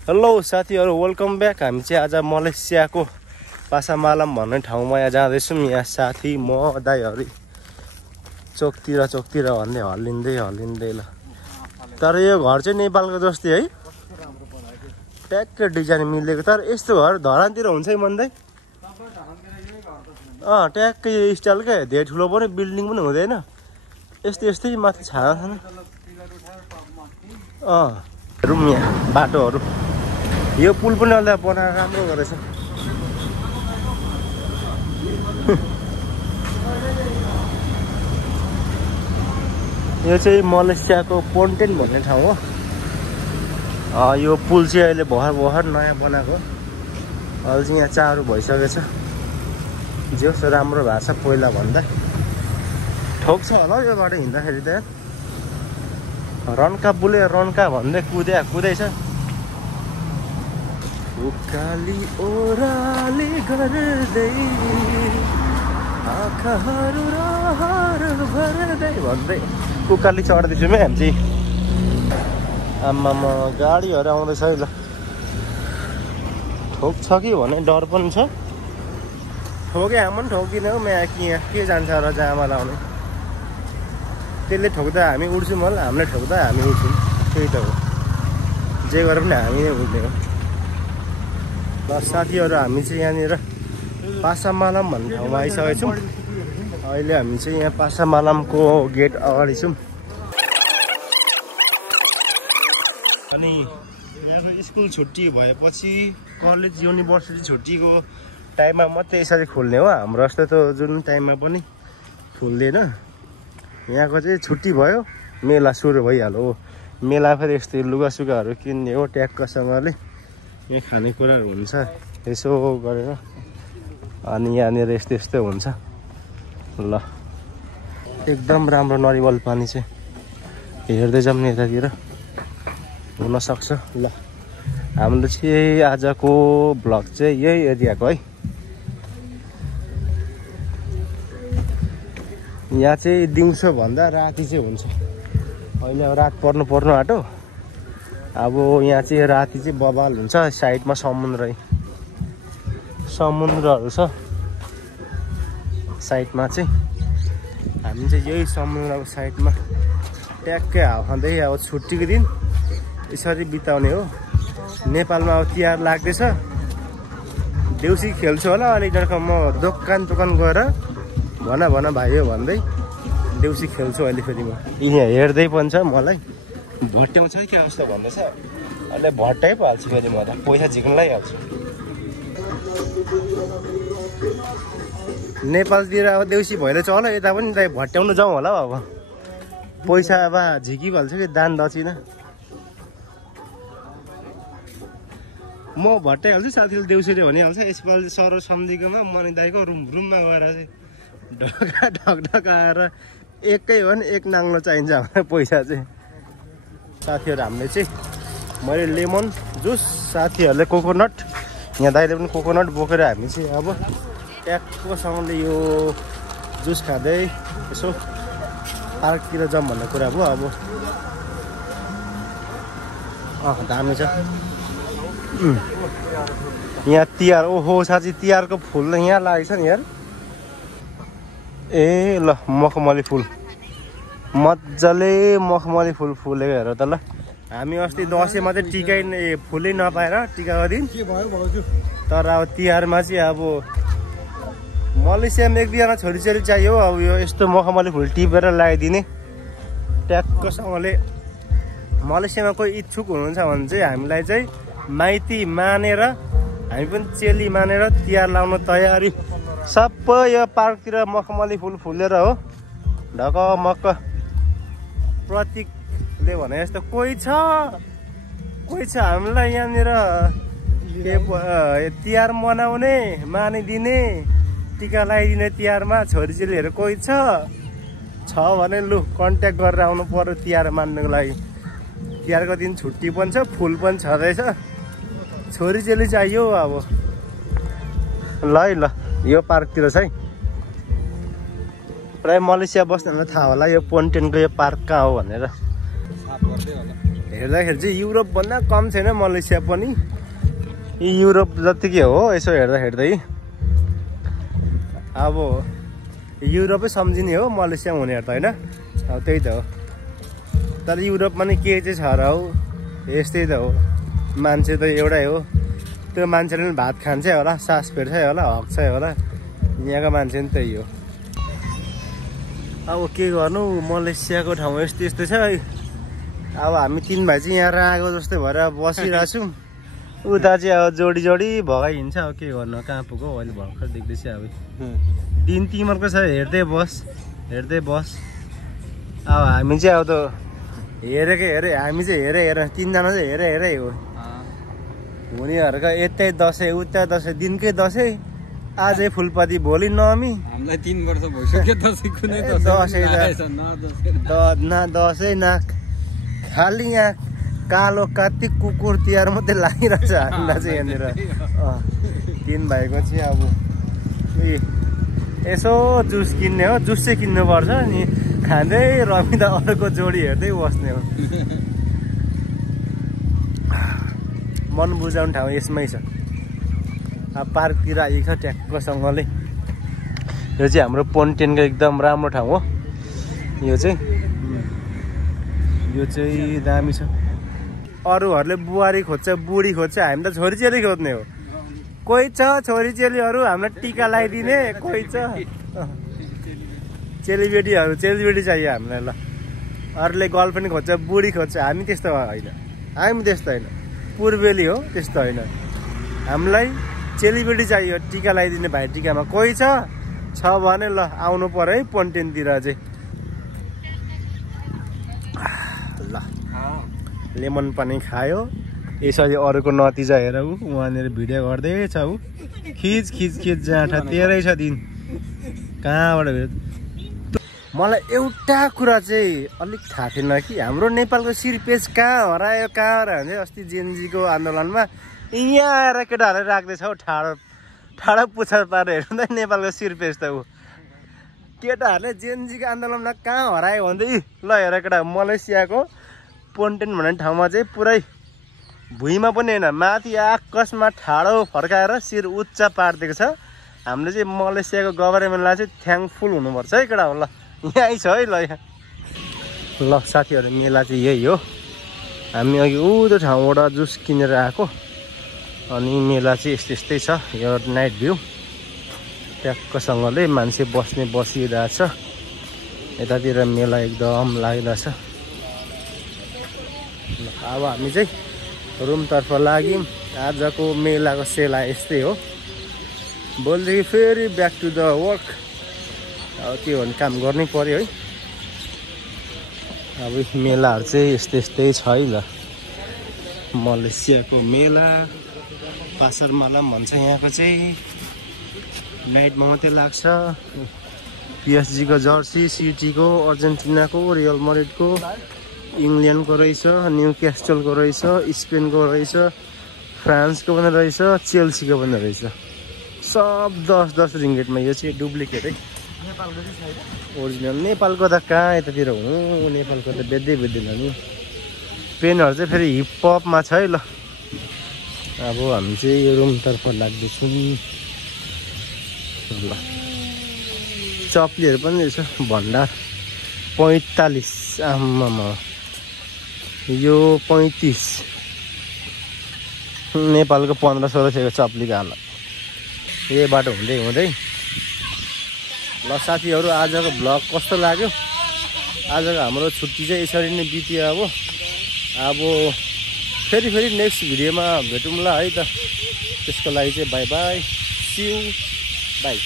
Hello साथीहरु, welcome back. हामी चाहिँ आज मलेसियाको पासामालाम भन्ने ठाउँमा यहाँ जाँदैछौँ। यहाँ साथी म दाइहरु चोकतिर भन्दै हल्लिँदै ल। तर यो घर चाहिँ नेपालको जस्तै है, ट्याक्क डिजाइन मिलेको। तर यस्तो घर धरानतिर हुन्छ है मन दाइ? ट्याक्कै यो स्टाइल क्या, धेरै ठुलो पनि बिल्डिङ पनि हुँदैन, यस्तै माथि छाना छ नि। रुम यहाँ बाटोहरू, यो पुल पनि अलि बनाएर राम्रो गरेछ। यो चाहिँ मलेसियाको पोन्टेन भन्ने ठाउँ हो। यो पुल चाहिँ अहिले भर्खर नयाँ बनाएको। अहिले चाहिँ यहाँ चारो भइसकेछ। जे होस् राम्रो भएको छ पहिला भन्दा। ठोक छ होला यो बाटो हिँड्दाखेरि त। रन्का बुले रन्का भन्दै कुदैछ। उकाली ओराली गर्दै आँखाहरू रहर भर्दै भन्दै उकाली चढ्दैछु म। हामी चाहिँ आम्मामा गाडीहरू आउँदैछ है ल। ठोक छ कि भने डर पनि छ। ठोके हामी पनि ठोकिन हो। यहाँ के जान्छ र जामा लाउने। त्यसले ठोक्दा हामी उड्छौँ होला, हामीले ठोक्दा हामी उड्छौँ। त्यही त हो, जे गरे पनि हामी नै उड्ने हो। ल साथीहरू, हामी चाहिँ यहाँनिर पासामालाम भन्ने ठाउँमा आइसकेको छौँ। अहिले हामी चाहिँ यहाँ पासामालामको गेट अगाडि छौँ। अनि यहाँको स्कुल छुट्टी भएपछि, कलेज युनिभर्सिटी छुट्टीको टाइममा मात्रै यसरी खोल्ने हो। हाम्रो जस्तो त जुन टाइममा पनि खोल्दैन। यहाँको चाहिँ छुट्टी भयो, मेला सुरु भइहाल्यो। मेला फेरि यस्तै लुगासुगाहरू किन्ने हो ट्याक्कसँगले। यहाँ खानेकुराहरू हुन्छ यसो गरेर। अनि यहाँनिर यस्तो हुन्छ ल। एकदम राम्रो नरिवल पानी चाहिँ हेर्दै जाऊँ नि यतातिर, हुनसक्छ ल। हाम्रो चाहिँ आजको भ्लग चाहिँ यही एरियाको है। यहाँ चाहिँ दिउँसो भन्दा राति चाहिँ हुन्छ। अहिले अब रात पर्नु आँटो। अब यहाँ चाहिँ राति चाहिँ बवाल हुन्छ। साइडमा समुद्रहरू छ साइडमा चाहिँ। हामी चाहिँ यही समुद्रको साइडमा ट्याक्कै हावा खाँदै अब छुट्टीको दिन यसरी बिताउने हो। नेपालमा अब तिहार लाग्दैछ, देउसी खेल्छु होला। अनि म दोकान गएर भन भाइयो भन्दै देउसी खेल्छु अहिले। फेरि म यहाँ हेर्दै पनि छ मलाई भट्याउँछ क्या जस्तो भन्दैछ। अहिले भट्टाइ पो हाल्छु फेरि म त, पैसा झिक्न लगाइहाल्छु। नेपालतिर अब देउसी भइरहेछ होला, यता पनि त भट्याउनु जाउँ होला अब। पैसा अब झिकिहाल्छु कि दान दक्षिणा म भट्टाइहाल्छु। साथीले देउसीले भनिहाल्छ। यसपालि सरो सम्झिकोमा मनि दाइको रुममा गएर चाहिँ ढक आएर एकै हो भने एक नाङ्लो चाहिन्छ हाम्रो पैसा चाहिँ। साथीहरू हामीले चाहिँ मैले लेमन जुस, साथीहरूले कोकोनट, यहाँ दाइले पनि कोकोनट बोकेर हामी चाहिँ अब ट्याक्कसँगले यो जुस खाँदै यसो पार्कतिर जाउँ भन्ने कुरा भयो। अब दामी छ यहाँ तिहार। ओहो साँच्ची तिहारको फुल त यहाँ लागेको छ नि यार। ए ल मखमली फुल मजाले मखमली फुल फुलेको हेर त ल। हामी अस्ति दसैँमा चाहिँ फुलै नपाएर टिकाको दिन, तर अब तिहारमा चाहिँ अब मलेसियामा एक दुईजना छोरी चाहियो। अब यो यस्तो मखमली फुल टिपेर लगाइदिने ट्याक्कसँगले। मलेसियामा कोही इच्छुक हुनुहुन्छ भने चाहिँ हामीलाई चाहिँ माइती मानेर, हामी पनि चेली मानेर तिहार लाउन तयारी। सबै यो पार्कतिर मखमली फुल फुलेर हो ढकमक्क। प्रतीकले भने जस्तो कोही छ हामीलाई यहाँनिर तिहार मनाउने, मानिदिने, टिका लगाइदिने तिहारमा छोरीचेलीहरू कोही छ भने लु कन्ट्याक्ट गरेर आउनु पर्यो तिहार मान्नुको लागि। तिहारको दिन छुट्टी पनि छ, फुल पनि छँदैछ, छोरीचेली चाहियो अब। ल यो पार्कतिर छ है। प्राय मलेसिया बस्नेहरूलाई थाहा होला यो पोन्टेनको यो पार्क कहाँ हो भनेर। हेर्दाखेरि चाहिँ युरोपभन्दा कम छैन मलेसिया पनि। युरोप जतिकै हो यसो हेर्दाखेरि चाहिँ। अब युरोपै सम्झिने हो मलेसिया हुनेहरू त होइन। अब त्यही त हो। तर युरोपमा नि के चाहिँ छ र हौ, यस्तै त हो। मान्छे त एउटै हो। त्यो मान्छेले पनि भात खान्छै होला, सास फेर्छै होला, हक्छै होला। यहाँको मान्छे नि त्यही हो। अब के गर्नु, मलेसियाको ठाउँ यस्तो यस्तो छ है। अब हामी 3 भाइ चाहिँ यहाँ रागो जस्तै भएर बसिरहेको छौँ। उता चाहिँ अब जोडी जोडी भगाइ हिँड्छ। अब के गर्नु, कहाँ पुग्यो अहिले भर्खर देख्दैछ। अब दिन तिमीहरूको छ, हेर्दै बस हेर्दै बस। अब हामी चाहिँ अब त हेरेकै हेरे, हामी चाहिँ हेरे 3जना चाहिँ हेरे हो। हुनेहरूको यतै दसैँ उता दसैँ, दिनकै दसैँ। आजै फुलपाती, भोलि नमी। हामीलाई 3 वर्ष भइसक्यो दसैँ कुनै दसैँ न दसैँ न खालि यहाँ कालो कात्तिक कुकुर तिहार मात्रै लागिरहेछ हामीलाई चाहिँ यहाँनिर। 3 भाइको चाहिँ अब यसो जुस किन्ने हो, जुस चाहिँ किन्नुपर्छ नि। खाँदै रमिँदा अर्को जोडी हेर्दै बस्ने हो। मन बुझाउने ठाउँ यसमै छ। अब पार्कतिर आइएको छ ट्याक्कसँगले। यो चाहिँ हाम्रो पोन्टेनको एकदम राम्रो ठाउँ हो। यो चाहिँ दामी छ। अरूहरूले बुहारी खोज्छ, बुढी खोज्छ, हामी त छोरीचेली खोज्ने हो। कोही छ छोरीचेलीहरू हामीलाई टिका लगाइदिने, कोही छ चेलीबेटी चाहियो हामीलाई। ल अरूले गर्लफ्रेन्ड खोज्छ, बुढी खोज्छ, हामी त्यस्तो होइन। हामी त्यस्तो होइन, पूर्वेली हो, त्यस्तो होइन। हामीलाई चेलीबेटी चाहियो, टिका लगाइदिने भाइ टिकामा। कोही छ भने ल आउनु पर्यो है पोन्टेनतिर चाहिँ। ल लेमन पानी खायो। यसरी अरूको नतिजा हेर ऊ उहाँनिर भिडियो गर्दैछ ऊ। खिच जाँठा 13 छ दिन। कहाँबाट मलाई एउटा कुरा चाहिँ अलिक थाहा थिएन कि हाम्रो नेपालको सिरपेज कहाँ हरायो भने अस्ति जेनजीको आन्दोलनमा यहाँ आएर केटाहरूले राख्दैछ हौ। ठाडो पुछार पारेर हेर्नु त नेपालको सिरपेज त ऊ। केटाहरूले जेनजीको आन्दोलनमा कहाँ हरायो भन्दै ल हेर केटा, मलेसियाको पोन्टेन भन्ने ठाउँमा चाहिँ पुरै भुइँमा पनि होइन, माथि आकाशमा ठाडो फर्काएर शिर उच्च पारिदिएको छ। हामीले चाहिँ मलेसियाको गभर्मेन्टलाई चाहिँ थ्याङ्कफुल हुनुपर्छ है केटा। ल यहीँ छ है। ल यहाँ ल साथीहरू, मेला चाहिँ यही हो। हामी अघि उतो ठाउँबाट जुस किनेर आएको। अनि मेला चाहिँ यस्तै छ। यो नाइट भ्यू ट्याक्कसँगले मान्छे बसिरहेछ। यतातिर मेला एकदम लागिरहेछ। अब हामी चाहिँ रुमतर्फ लाग्यौँ। आजको मेलाको सेला यस्तै हो। भोलिदेखि फेरि ब्याक टु द वर्क। अब के भन्ने, काम गर्नै पर्यो है। अब मेलाहरू चाहिँ यस्तै छ है। ल मलेसियाको मेला पासर माला भन्छ यहाँको चाहिँ। नाइटमा मात्रै लाग्छ। पिएसजीको जर्सी, सिटीको, अर्जेन्टिनाको, रियल मड्रिडको, इङ्ल्यान्डको रहेछ, न्यू क्यास्टलको रहेछ, स्पेनको रहेछ, फ्रान्सको पनि रहेछ, चेल्सीको पनि रहेछ। सब 10-10 रिङ्गेटमा। यो चाहिँ डुप्लिकेट है। ओरिजिनल नेपालको त कहाँ यतातिर हुनु, नेपालको त बेच्दैन नि। पेनहरू चाहिँ फेरि हिपहपमा छ है। ल अब हामी चाहिँ यो रुमतर्फ लाग्दैछौँ। ल चप्लीहरू पनि रहेछ भण्डार। 45 आम्मामा, यो 35। नेपालको 1500 चप्लीको हालत। यही बाटो हुँदै ल साथीहरू, आजको भ्लग कस्तो लाग्यो? आजको हाम्रो छुट्टी चाहिँ यसरी नै बित्यो। अब फेरि नेक्स्ट भिडियोमा भेटौँला है त। त्यसको लागि चाहिँ bye bye, see you, by.